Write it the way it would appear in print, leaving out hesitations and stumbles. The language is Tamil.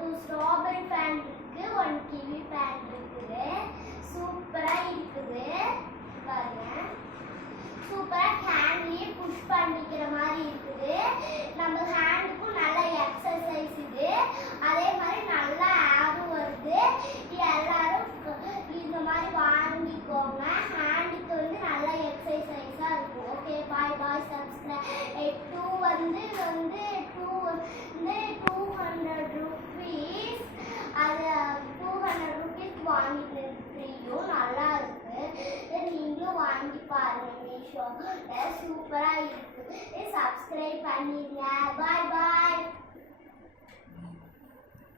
2 ஸ்ட்ராபெரி ஃபேன் இருக்கு, 1 கிவி ஃபேன் இருக்குது. சூப்பரா இருக்குது பாருங்க. சூப்பரா ஹேண்ட்லயே புஷ் பண்ணிக்கிற மாதிரி இருக்குது. நம்ம ஹேண்டுக்கும் நல்ல எக்ஸசைஸ் இது. அதே மாதிரி நல்லா ஆடும் வருது. எல்லாரும் இந்த மாதிரி வாங்கிக்கோங்க. ஹேண்டுக்கு வந்து நல்ல எக்ஸசைஸா இருக்கும். ஓகே, பாய் பாய். சப்ஸ்கிரைப். 200 rupees. அது 200 rupees வாங்கிட்டு ஃப்ரீயும் நல்லா இருக்கு. நீங்களும் வாங்கி பாருங்க. மீஷோ சூப்பரா இருக்கு. சப்ஸ்கிரைப் பண்ணிடுங்க. பாய் பாய்.